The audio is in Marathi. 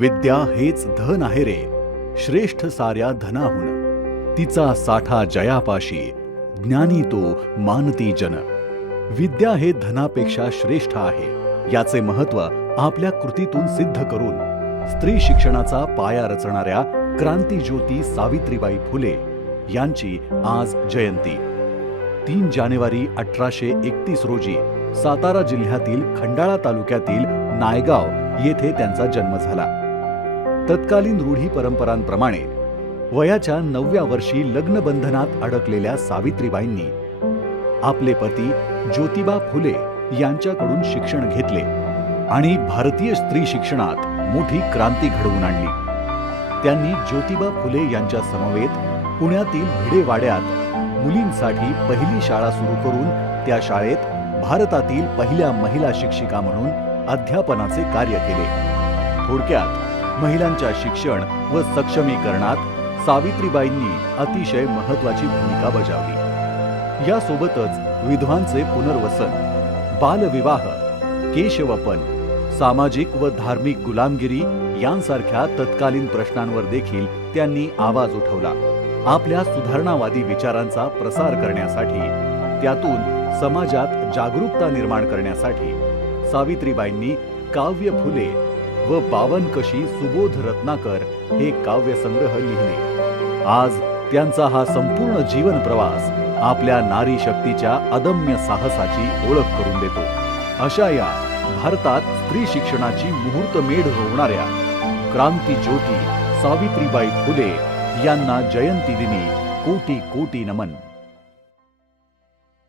विद्या हेच धन आहे रे श्रेष्ठ साऱ्या धनाहून. तिचा साठा जयापाशी ज्ञानी तो मानती जन. विद्या हे धनापेक्षा श्रेष्ठ आहे याचे महत्त्व आपल्या कृतीतून सिद्ध करून. स्त्री शिक्षणाचा पाया रचणाऱ्या क्रांतीज्योती सावित्रीबाई फुले यांची आज जयंती. तीन जानेवारी अठराशे एकतीस रोजी सातारा जिल्ह्यातील खंडाळा तालुक्यातील नायगाव येथे त्यांचा जन्म झाला. तत्कालीन रूढी परंपरांप्रमाणे वयाच्या नवव्या वर्षी लग्नबंधनात अडकलेल्या सावित्रीबाईंनी आपले पती ज्योतिबा फुले यांच्याकडून शिक्षण घेतले आणि भारतीय स्त्री शिक्षणात मोठी क्रांती घडवून आणली. त्यांनी ज्योतिबा फुले यांच्या समवेत पुण्यातील भिडेवाड्यात मुलींसाठी पहिली शाळा सुरू करून त्या शाळेत भारतातील पहिल्या महिला शिक्षिका म्हणून अध्यापनाचे कार्य केले. थोडक्यात महिलांच्या शिक्षण व सक्षमीकरणात सावित्रीबाईंनी अतिशय महत्वाची भूमिका बजावली. यासोबतच विधवांचे पुनर्वसन बालविवाह केशवपन सामाजिक व धार्मिक गुलामगिरी यांसारख्या तत्कालीन प्रश्नांवर देखील त्यांनी आवाज उठवला. आपल्या सुधारणावादी विचारांचा प्रसार करण्यासाठी त्यातून समाजात जागरूकता निर्माण करण्यासाठी सावित्रीबाईंनी काव्य फुले व बावनकशी सुबोध रत्नाकर हे काव्यसंग्रह लिहिले. आज त्यांचा हा संपूर्ण जीवन प्रवास आपल्या नारी शक्तीच्या अदम्य साहसाची ओळख करून देतो. अशा या भारतात स्त्री शिक्षणाची मुहूर्तमेढ होणाऱ्या क्रांती ज्योती सावित्रीबाई फुले यांना जयंती दिनी कोटी कोटी नमन.